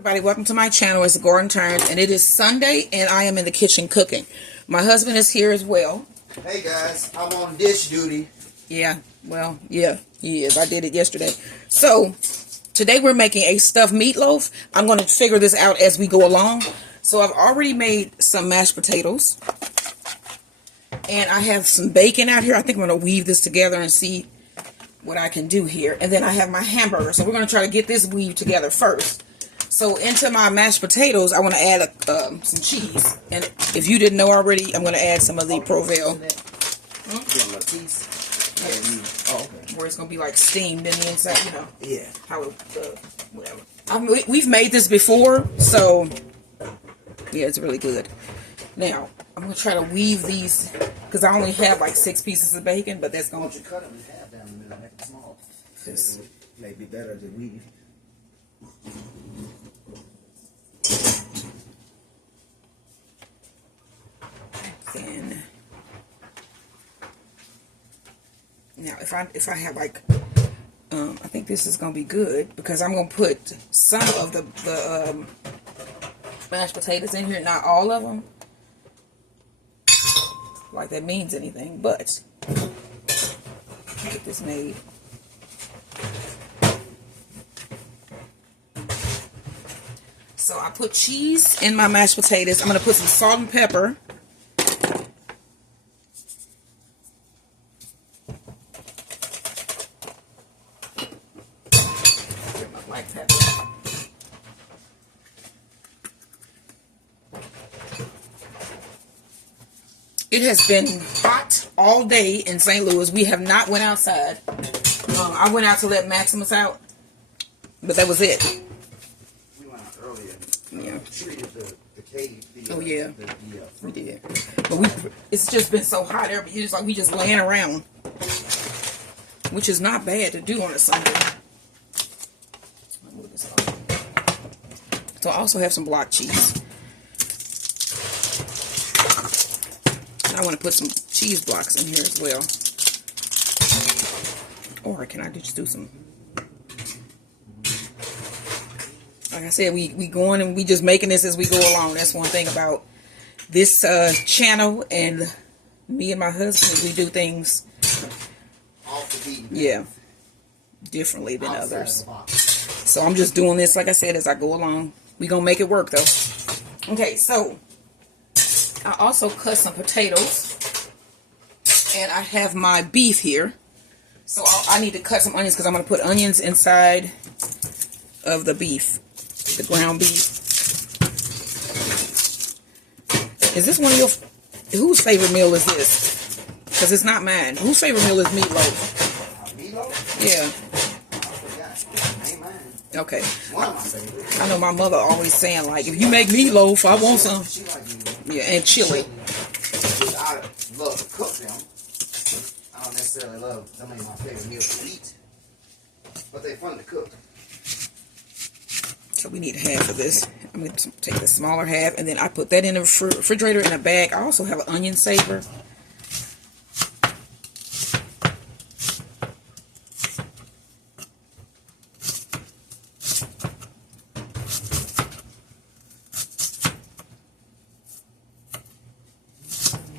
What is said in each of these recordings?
Everybody, welcome to my channel. It's Gordon Turns, and it is Sunday, and I am in the kitchen cooking. My husband is here as well. Hey guys, I'm on dish duty. Yeah, well, yeah, he is. I did it yesterday. So, today we're making a stuffed meatloaf. I'm going to figure this out as we go along. So, I've already made some mashed potatoes. And I have some bacon out here. I think I'm going to weave this together and see what I can do here. And then I have my hamburger. So, we're going to try to get this weaved together first. So into my mashed potatoes, I want to add some cheese. And if you didn't know already, I'm going to add some of the Provel. Where it's going to be like steamed in the inside, you know. Yeah. How it, whatever. We've made this before, so yeah, it's really good. Now, I'm going to try to weave these, because I only have like 6 pieces of bacon, but that's going to... Why don't you cut them in half down the middle, make them small. It may be better to weave. Then now if I have like I think this is gonna be good because I'm gonna put some of the mashed potatoes in here, not all of them, like that means anything, but get this made. So I put cheese in my mashed potatoes. I'm going to put some salt and pepper. Get my black pepper. It has been hot all day in St. Louis. We have not went outside. I went out to let Maximus out, but that was it. Yeah. Oh yeah, we did. But it's just been so hot. It's like we just laying around, which is not bad to do on a Sunday. So I also have some block cheese. I want to put some cheese blocks in here as well. Or can I just do some? Like I said, we going and we just making this as we go along. That's one thing about this channel and me and my husband. We do things, yeah, differently than others. So I'm just doing this, like I said, as I go along. We gonna make it work though. Okay, so I also cut some potatoes, and I have my beef here. So I need to cut some onions because I'm gonna put onions inside of the beef. The ground beef. Is this one of your... Whose favorite meal is this? Because it's not mine. Whose favorite meal is meatloaf? Meatloaf? Yeah. Ain't mine. Okay. One of my favorites. I know my mother always saying, like, if you make meatloaf, I want some. She like meatloaf. Yeah, and chili. I love to cook them. I don't necessarily love them ain't my favorite meals to eat. But they're fun to cook. So we need half of this. I'm going to take the smaller half, and then I put that in the refrigerator in a bag. I also have an onion saver.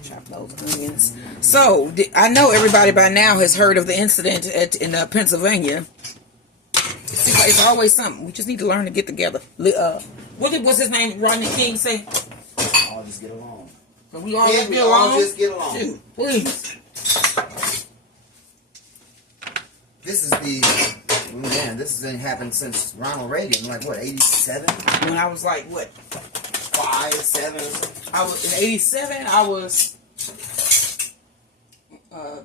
Chop those onions. So, I know everybody by now has heard of the incident in Pennsylvania. It's always something. We just need to learn to get together. What's his name? Rodney King say? All just get along. But we always get along. All just get along. Dude, please. This is this has been happening since Ronald Reagan. Like what, 87? When I was like what? 5, 7. I was in 87. I was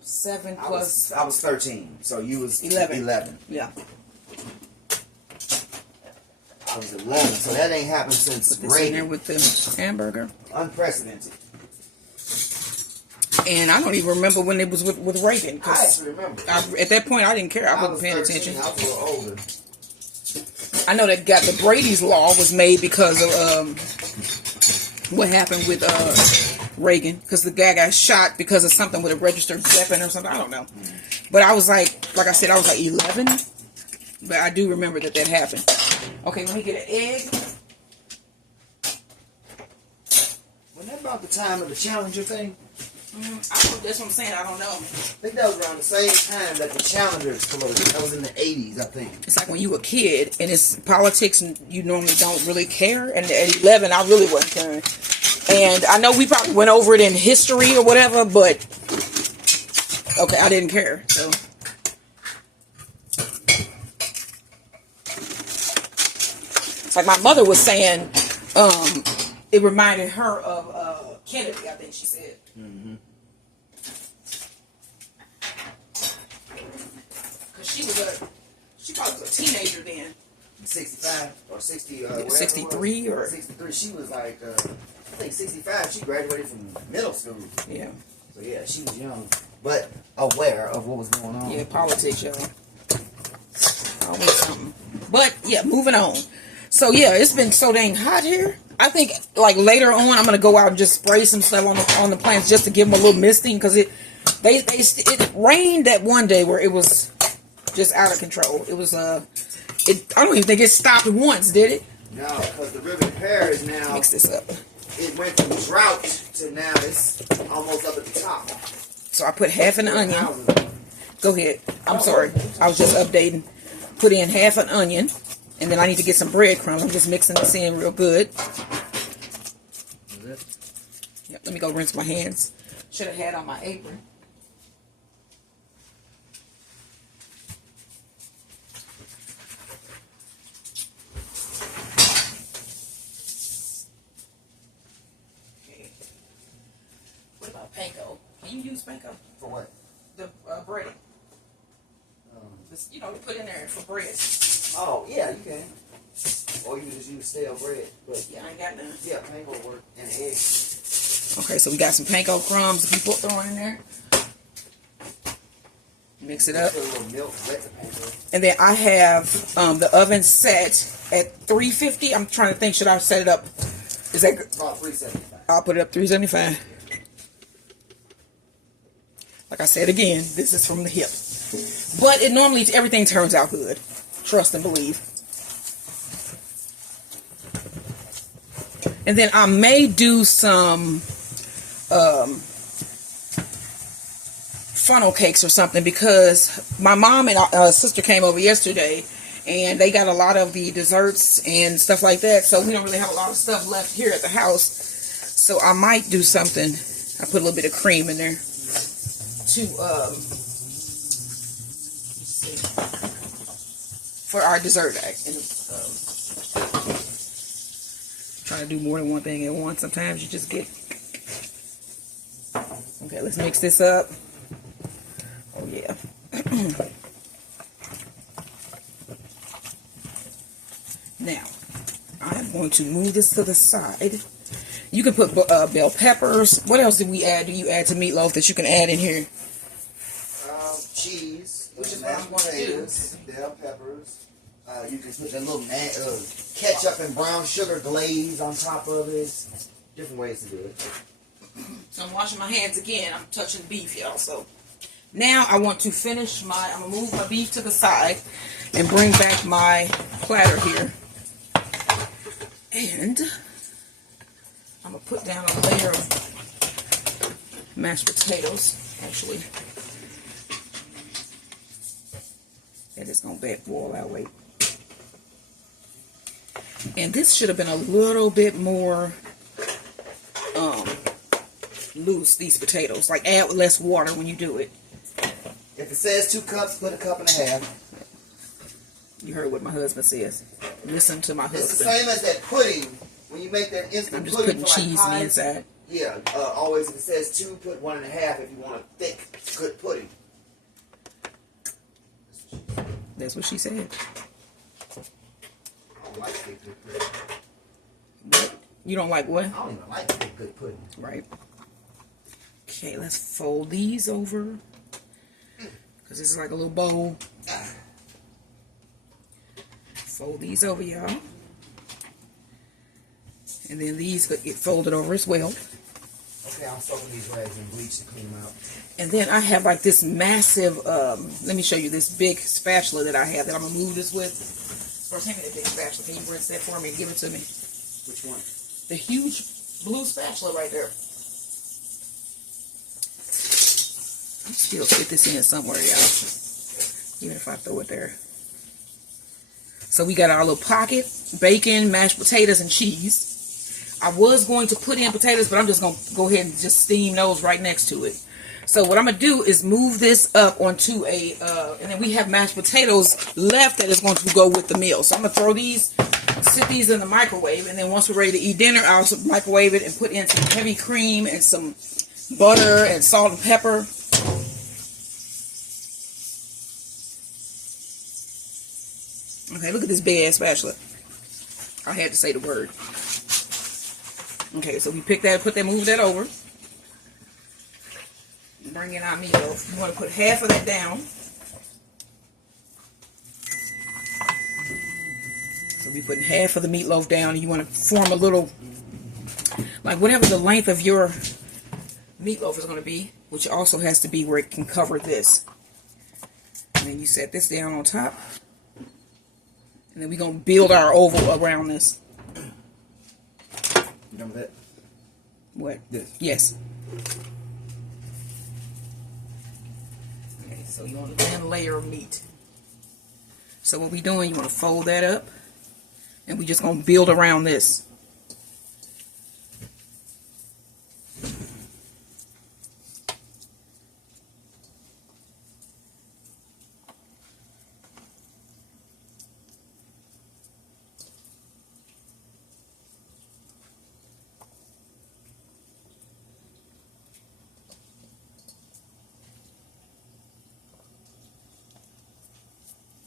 7 plus. I was 13. So you was 11. Yeah. I was 11, so that ain't happened since Put this in there with the hamburger. Unprecedented. And I don't even remember when it was with Reagan. I actually remember. At that point, I didn't care. I wasn't paying 13, attention. I was a little older. I know that the Brady's Law was made because of what happened with Reagan, because the guy got shot because of something with a registered weapon or something. I don't know. But I was like I said, I was like 11. But I do remember that happened. Okay, let me get an egg. Wasn't that about the time of the Challenger thing? That's what I'm saying. I don't know. I think that was around the same time that the Challenger exploded. That was in the 80s, I think. It's like when you were a kid and it's politics and you normally don't really care. And at 11, I really wasn't caring. And I know we probably went over it in history or whatever, but okay, I didn't care. So it's like my mother was saying, it reminded her of Kennedy, I think she said. Mm-hmm. She probably was a teenager then. 65 or 60. 63 or 63. She was like, I think 65. She graduated from middle school. Yeah. So yeah, she was young, but aware of what was going on. Yeah, politics, y'all. Always something. But yeah, moving on. So yeah, it's been so dang hot here. I think like later on, I'm gonna go out and just spray some stuff on the plants just to give them a little misting because it rained that one day where it was just out of control. It was I don't even think it stopped once, did it? No, because the river pear is now. Mix this up. It went from drought to now it's almost up at the top. So I put half an onion. Go ahead. I'm sorry. I was just updating. Put in half an onion. And then I need to get some breadcrumbs. I'm just mixing this in real good. Yep, let me go rinse my hands. Should have had on my apron. Okay. What about Panko? Can you use Panko? For what? The breading. You know, you put in there for bread. Oh, yeah, you can. Or you can just use stale bread. But yeah, I ain't got none. Yeah, panko will work. And eggs. Okay, so we got some panko crumbs to be throwing in there. Mix it up. Put a little milk, wet the panko. And then I have the oven set at 350. I'm trying to think, should I set it up? Is that good? About 375. I'll put it up 375. Like I said again, this is from the hip. But it normally, everything turns out good. Trust and believe. And then I may do some funnel cakes or something because my mom and sister came over yesterday and they got a lot of the desserts and stuff like that. So we don't really have a lot of stuff left here at the house. So I might do something. I put a little bit of cream in there to for our dessert act. And, trying to do more than one thing at once. Sometimes you just get... Okay, let's mix this up. Oh, yeah. Now, I'm going to move this to the side. You can put bell peppers. What else did we add? Do you add to meatloaf that you can add in here? Cheese. Which is what I'm going to do. Bell peppers. You can put that little ketchup and brown sugar glaze on top of it. Different ways to do it. So I'm washing my hands again. I'm touching beef, y'all. So now I want to finish I'm going to move my beef to the side and bring back my platter here. And I'm going to put down a layer of mashed potatoes, actually. That is going to boil out, wait. And this should have been a little bit more loose, these potatoes. Like, add less water when you do it. If it says 2 cups, put 1.5 cups. You heard what my husband says. Listen to my husband. It's the same as that pudding. When you make that instant I'm just pudding putting cheese like on the pies, inside. Yeah, always if it says 2, put 1.5 if you want a thick, good pudding. That's what she said. I don't like thick, good pudding. What? You don't like what? I don't even like thick, good pudding. Right. Okay, let's fold these over. Because this is like a little bowl. Fold these over, y'all. And then these get folded over as well. Okay, I'm soaking these rags in bleach to clean them out. And then I have like this massive, let me show you this big spatula that I have that I'm going to move this with. First, hand me that big spatula. Can you rinse that for me and give it to me? Which one? The huge blue spatula right there. I still fit this in somewhere, y'all. Even if I throw it there. So we got our little pocket, bacon, mashed potatoes, and cheese. I was going to put in potatoes, but I'm just going to go ahead and just steam those right next to it. So what I'm going to do is move this up onto a, and then we have mashed potatoes left that is going to go with the meal. So I'm going to throw these, sit these in the microwave, and then once we're ready to eat dinner, I'll microwave it and put in some heavy cream and some butter and salt and pepper. Okay, look at this big ass spatula. I had to say the word. Okay, so we pick that, move that over. Bring in our meatloaf. You want to put half of that down. So we put half of the meatloaf down, and you want to form a little, like whatever the length of your meatloaf is going to be, which also has to be where it can cover this. And then you set this down on top. And then we're going to build our oval around this. Remember that? What? This. Yes. Okay, so you want a thin layer of meat. So what we're doing, you want to fold that up. And we're just going to build around this.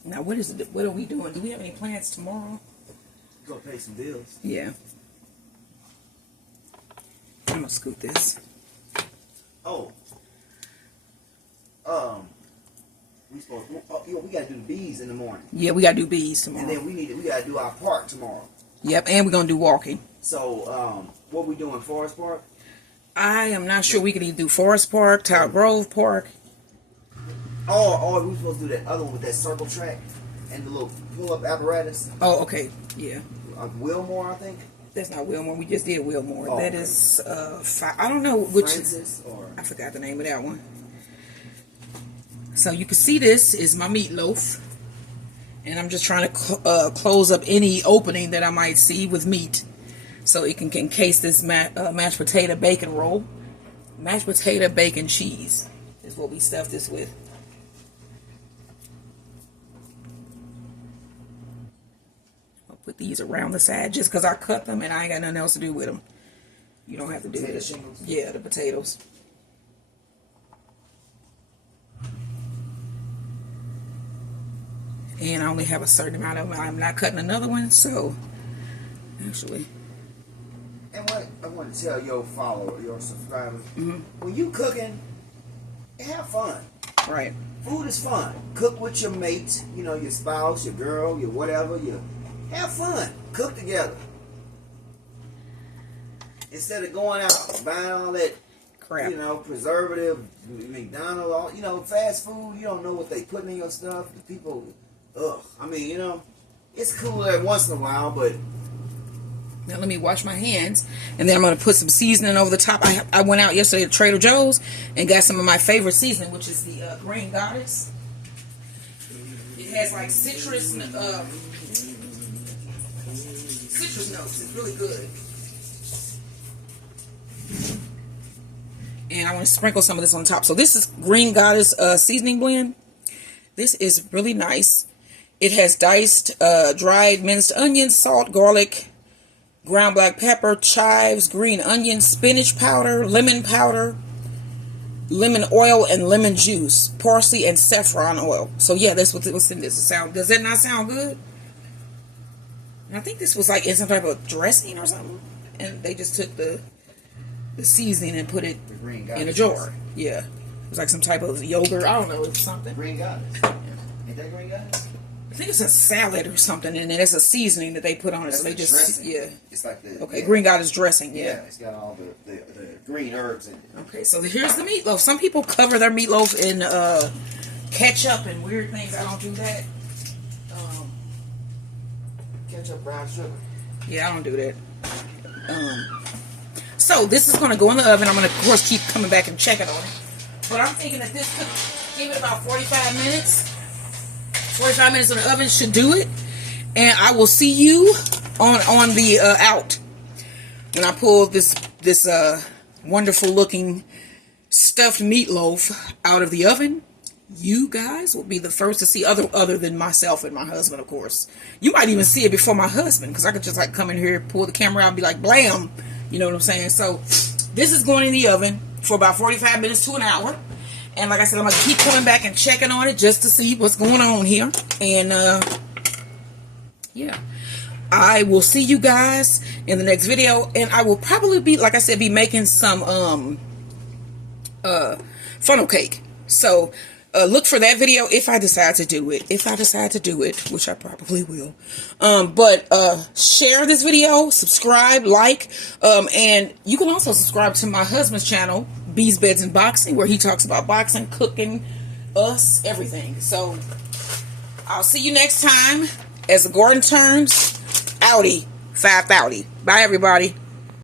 Now, what is it? What are we doing? Do we have any plans tomorrow? Go pay some bills. Yeah. I'm gonna scoot this. Oh. We supposed. We gotta do the bees in the morning. Yeah, we gotta do bees tomorrow. And then we gotta do our park tomorrow. Yep, and we're gonna do walking. So, what we doing? Forest Park? I am not sure. We could either do Forest Park, Tower Grove Park. Or we supposed to do that other one with that circle track and the little pull-up apparatus. Oh, okay. Yeah. Wilmore, I think. That's not Wilmore. We just did Wilmore. Oh, that okay. is, I don't know which. Francis or I forgot the name of that one. So you can see this is my meatloaf. And I'm just trying to close up any opening that I might see with meat. So it can encase this mashed potato bacon roll. Mashed potato bacon cheese is what we stuffed this with. Put these around the side just because I cut them and I ain't got nothing else to do with them. You don't have to do this. Yeah, the potatoes. And I only have a certain amount of them. I'm not cutting another one, so actually. And what I want to tell your follower, your subscribers, when you cooking, have fun. Right. Food is fun. Cook with your mate, your spouse, your girl, your whatever, have fun. Cook together. Instead of going out buying all that crap, preservative, McDonald's, fast food. You don't know what they putting in your stuff. The people, it's cool every once in a while, but now let me wash my hands, and then I'm going to put some seasoning over the top. I went out yesterday to Trader Joe's and got some of my favorite seasoning, which is the Green Goddess. It has like citrus notes. It's really good. And I want to sprinkle some of this on top. So this is Green Goddess seasoning blend. This is really nice. It has diced dried minced onions, salt, garlic, ground black pepper, chives, green onions, spinach powder, lemon oil, and lemon juice, parsley, and saffron oil. So yeah, that's what's in this. Does that not sound good? And I think this was like in some type of dressing or something, and they just took the seasoning and put it in a jar. Yeah, it was like some type of yogurt. I don't know, it's something. Green Goddess. Ain't that Green Goddess? I think it's a salad or something, and then it's a seasoning that they put on it. So they just dressing. Yeah. It's like the Green Goddess dressing. Yeah, it's got all the green herbs in it. Okay, so here's the meatloaf. Some people cover their meatloaf in ketchup and weird things. I don't do that. Ketchup, brown sugar. Yeah, I don't do that. So this is going to go in the oven. I'm going to, of course, keep coming back and checking on it. But I'm thinking that this could give it about 45 minutes. 45 minutes in the oven should do it. And I will see you on the out. When I pull this wonderful looking stuffed meatloaf out of the oven, you guys will be the first to see, other than myself and my husband, of course. You might even see it before my husband, because I could just like come in here, pull the camera out, and be like, blam. You know what I'm saying? So this is going in the oven for about 45 minutes to an hour. And like I said, I'm going to keep coming back and checking on it just to see what's going on here. And yeah, I will see you guys in the next video. And I will probably be, like I said, be making some funnel cake. So look for that video if I decide to do it. If I decide to do it, which I probably will. But share this video, subscribe, like, and you can also subscribe to my husband's channel, Bees, Beds, and Boxing, where he talks about boxing, cooking, us, everything. So I'll see you next time as the Gordon turns. Outie, 5 outie. Bye, everybody.